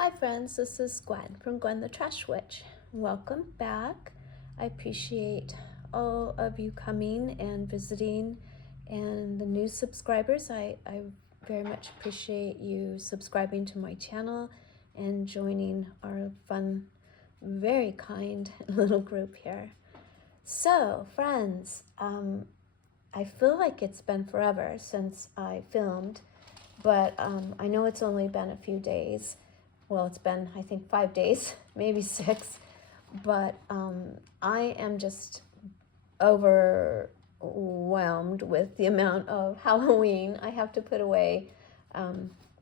Hi friends, this is Gwen from Gwen the Trash Witch. Welcome back. I appreciate all of you coming and visiting, and the new subscribers. I very much appreciate you subscribing to my channel and joining our fun, very kind little group here. So friends, I feel like it's been forever since I filmed, but I know it's only been a few days. Well, it's been, I think, 5 days, maybe 6, but I am just overwhelmed with the amount of Halloween I have to put away.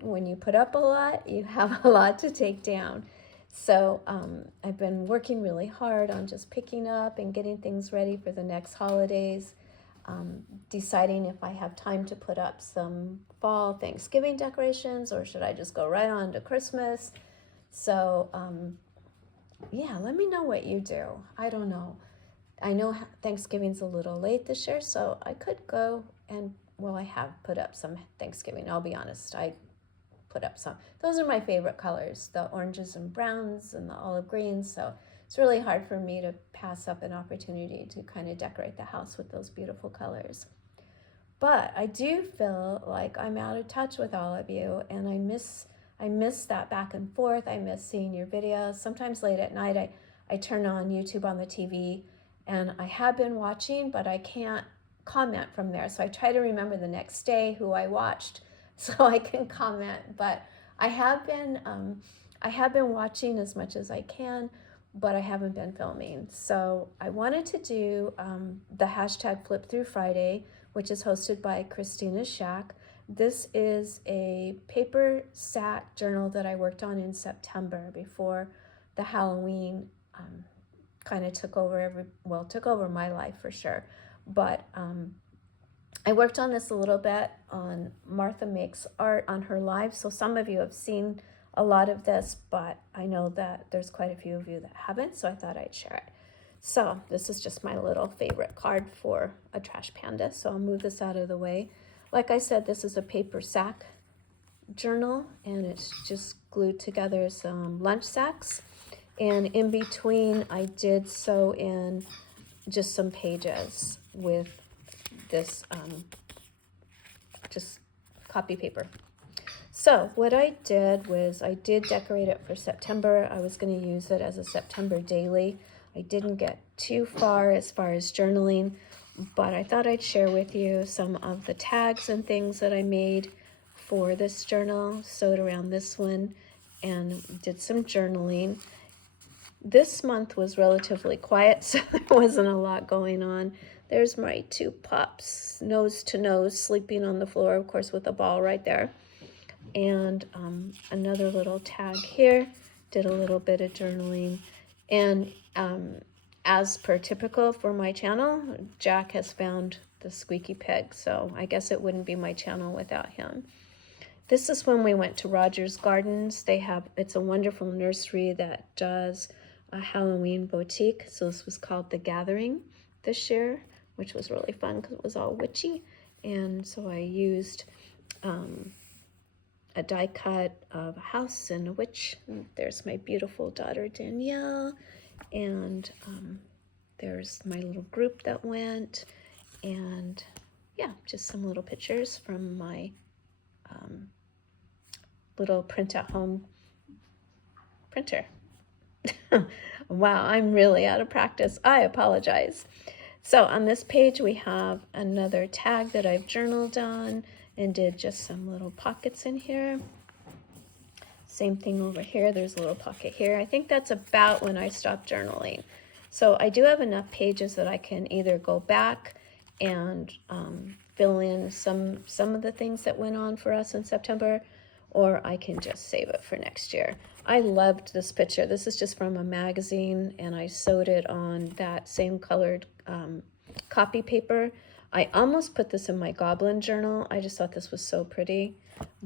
When you put up a lot, you have a lot to take down. So I've been working really hard on just picking up and getting things ready for the next holidays. Deciding if I have time to put up some fall Thanksgiving decorations or should I just go right on to Christmas. So yeah, let me know what you do. I don't know. I know Thanksgiving's a little late this year, so I could go and, well, I have put up some Thanksgiving. I'll be honest, I put up some. Those are my favorite colors, the oranges and browns and the olive greens, so it's really hard for me to pass up an opportunity to kind of decorate the house with those beautiful colors. But I do feel like I'm out of touch with all of you, and I miss that back and forth. I miss seeing your videos. Sometimes late at night I turn on YouTube on the TV, and I have been watching, but I can't comment from there. So I try to remember the next day who I watched so I can comment. But I have been watching as much as I can, but I haven't been filming. So I wanted to do the hashtag Flip Through Friday, which is hosted by Christina's Shack. This is a paper sack journal that I worked on in September before the Halloween kind of took over my life for sure. But I worked on this a little bit on Martha Makes Art on her live. So some of you have seen a lot of this, but I know that there's quite a few of you that haven't, so I thought I'd share it. So this is just my little favorite card for a trash panda, so I'll move this out of the way. Like I said, this is a paper sack journal, and it's just glued together some lunch sacks, and in between I did sew in just some pages with this just copy paper. So what I did was I did decorate it for September. I was going to use it as a September daily. I didn't get too far as journaling, but I thought I'd share with you some of the tags and things that I made for this journal, sewed around this one, and did some journaling. This month was relatively quiet, so there wasn't a lot going on. There's my 2 pups, nose to nose, sleeping on the floor, of course, with a ball right there. And another little tag here, did a little bit of journaling. And as per typical for my channel, Jack has found the squeaky pig, so I guess it wouldn't be my channel without him. This is when we went to Rogers Gardens. It's a wonderful nursery that does a Halloween boutique. So this was called The Gathering this year, which was really fun because it was all witchy. And so I used a die cut of a house and a witch. And there's my beautiful daughter Danielle, and there's my little group that went, and yeah, just some little pictures from my little print at home printer. Wow, I'm really out of practice. I apologize. So on this page we have another tag that I've journaled on and did just some little pockets in here. Same thing over here, there's a little pocket here. I think that's about when I stopped journaling. So I do have enough pages that I can either go back and fill in some of the things that went on for us in September, or I can just save it for next year. I loved this picture. This is just from a magazine, and I sewed it on that same colored copy paper. I almost put this in my goblin journal. I just thought this was so pretty,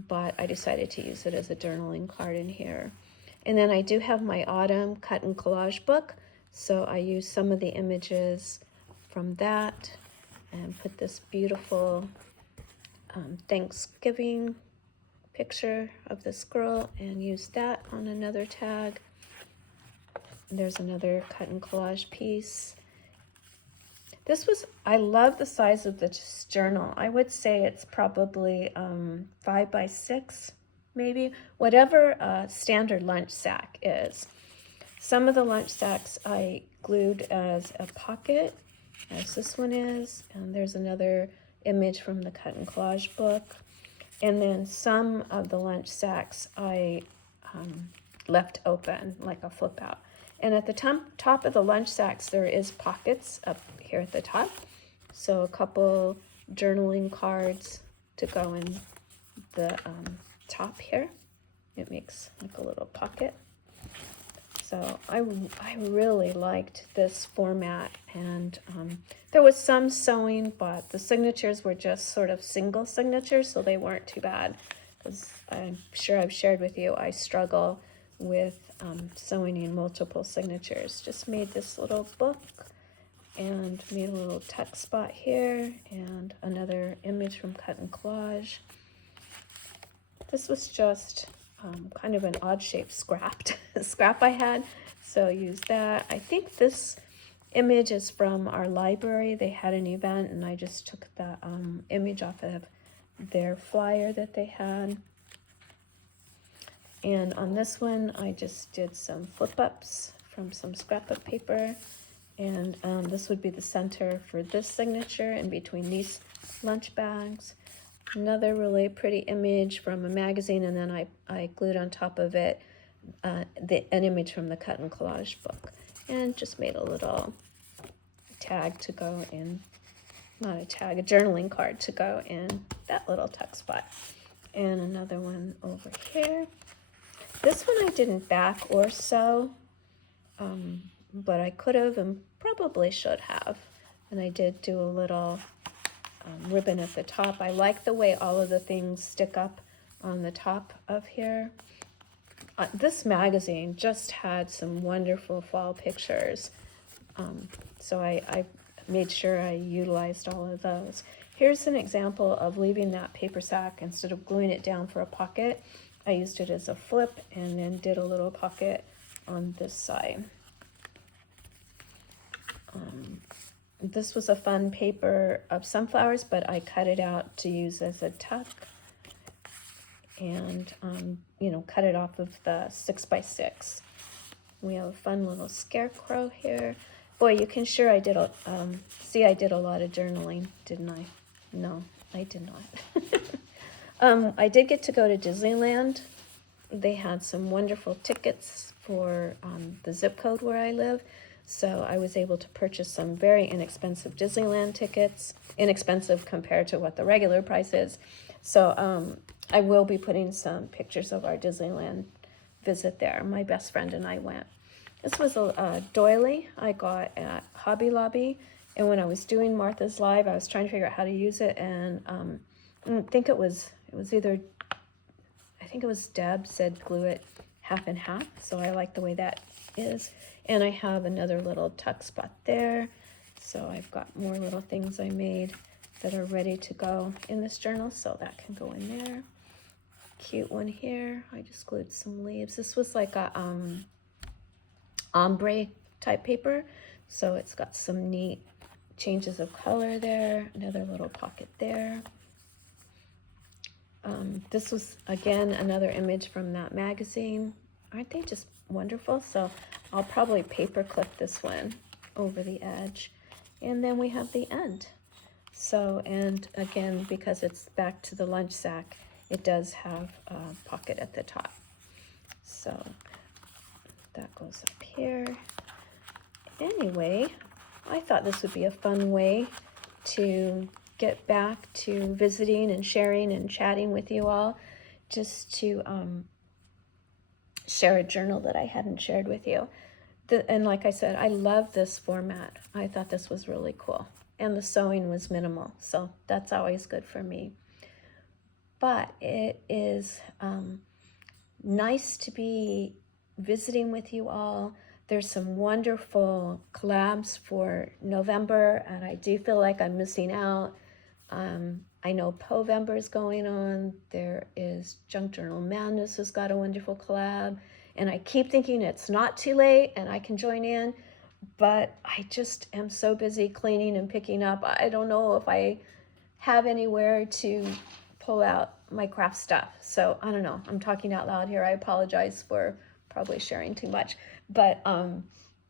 but I decided to use it as a journaling card in here. And then I do have my autumn cut and collage book, so I used some of the images from that and put this beautiful Thanksgiving picture of this girl and used that on another tag. There's another cut and collage piece. I love the size of this journal. I would say it's probably 5 by 6, maybe, whatever standard lunch sack is. Some of the lunch sacks I glued as a pocket, as this one is, and there's another image from the cut and collage book. And then some of the lunch sacks I left open, like a flip out. And at the top of the lunch sacks, there is pockets up here at the top. So a couple journaling cards to go in the top here. It makes like a little pocket. So I really liked this format, and there was some sewing, but the signatures were just sort of single signatures, so they weren't too bad. Because I'm sure I've shared with you, I struggle with sewing in multiple signatures. Just made this little book and made a little text spot here and another image from cut and collage. This was just kind of an odd shaped scrap I had, so I used that. I think this image is from our library. They had an event and I just took the image off of their flyer that they had. And on this one, I just did some flip-ups from some scrapbook paper. And this would be the center for this signature in between these lunch bags. Another really pretty image from a magazine, and then I glued on top of it an image from the cut and collage book. And just made a little tag to go in, not a tag, a journaling card to go in that little tuck spot. And another one over here. This one I didn't back or sew, but I could have and probably should have. And I did do a little ribbon at the top. I like the way all of the things stick up on the top of here. This magazine just had some wonderful fall pictures. So I made sure I utilized all of those. Here's an example of leaving that paper sack instead of gluing it down for a pocket. I used it as a flip and then did a little pocket on this side. This was a fun paper of sunflowers, but I cut it out to use as a tuck and, you know, cut it off of the 6 by 6. We have a fun little scarecrow here. Boy, you can sure I did see I did a lot of journaling, didn't I? No, I did not. I did get to go to Disneyland. They had some wonderful tickets for the zip code where I live. So I was able to purchase some very inexpensive Disneyland tickets, inexpensive compared to what the regular price is. So I will be putting some pictures of our Disneyland visit there. My best friend and I went. This was a doily I got at Hobby Lobby. And when I was doing Martha's Live, I was trying to figure out how to use it. And I think it was Deb said glue it half and half. So I like the way that is. And I have another little tuck spot there. So I've got more little things I made that are ready to go in this journal. So that can go in there. Cute one here. I just glued some leaves. This was like a ombre type paper. So it's got some neat changes of color there. Another little pocket there. This was, again, another image from that magazine. Aren't they just wonderful? So I'll probably paper clip this one over the edge. And then we have the end. So, and again, because it's back to the lunch sack, it does have a pocket at the top. So that goes up here. Anyway, I thought this would be a fun way to get back to visiting and sharing and chatting with you all, just to share a journal that I hadn't shared with you. And like I said, I love this format. I thought this was really cool. And the sewing was minimal, so that's always good for me. But it is nice to be visiting with you all. There's some wonderful collabs for November, and I do feel like I'm missing out. I know Povember is going on. There is Junk Journal Madness has got a wonderful collab. And I keep thinking it's not too late and I can join in. But I just am so busy cleaning and picking up. I don't know if I have anywhere to pull out my craft stuff. So I don't know. I'm talking out loud here. I apologize for probably sharing too much. But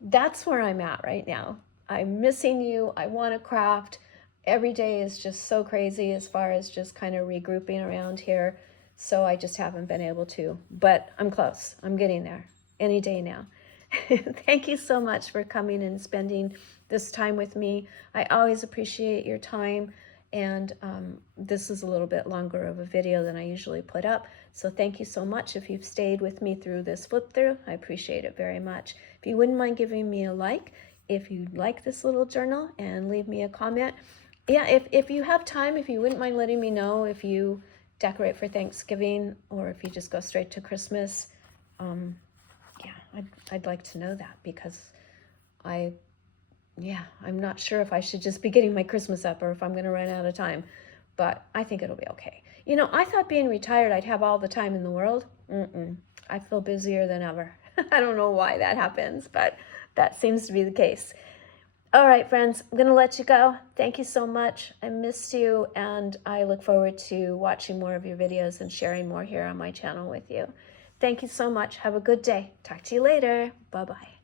that's where I'm at right now. I'm missing you. I want to craft. Every day is just so crazy as far as just kind of regrouping around here. So I just haven't been able to. But I'm close. I'm getting there any day now. Thank you so much for coming and spending this time with me. I always appreciate your time. And this is a little bit longer of a video than I usually put up. So thank you so much if you've stayed with me through this flip through. I appreciate it very much. If you wouldn't mind giving me a like, if you like this little journal, and leave me a comment. Yeah, if you have time, if you wouldn't mind letting me know if you decorate for Thanksgiving or if you just go straight to Christmas. Yeah, I'd like to know that because I'm not sure if I should just be getting my Christmas up or if I'm going to run out of time, but I think it'll be okay. You know, I thought being retired, I'd have all the time in the world. I feel busier than ever. I don't know why that happens, but that seems to be the case. All right, friends, I'm going to let you go. Thank you so much. I missed you, and I look forward to watching more of your videos and sharing more here on my channel with you. Thank you so much. Have a good day. Talk to you later. Bye-bye.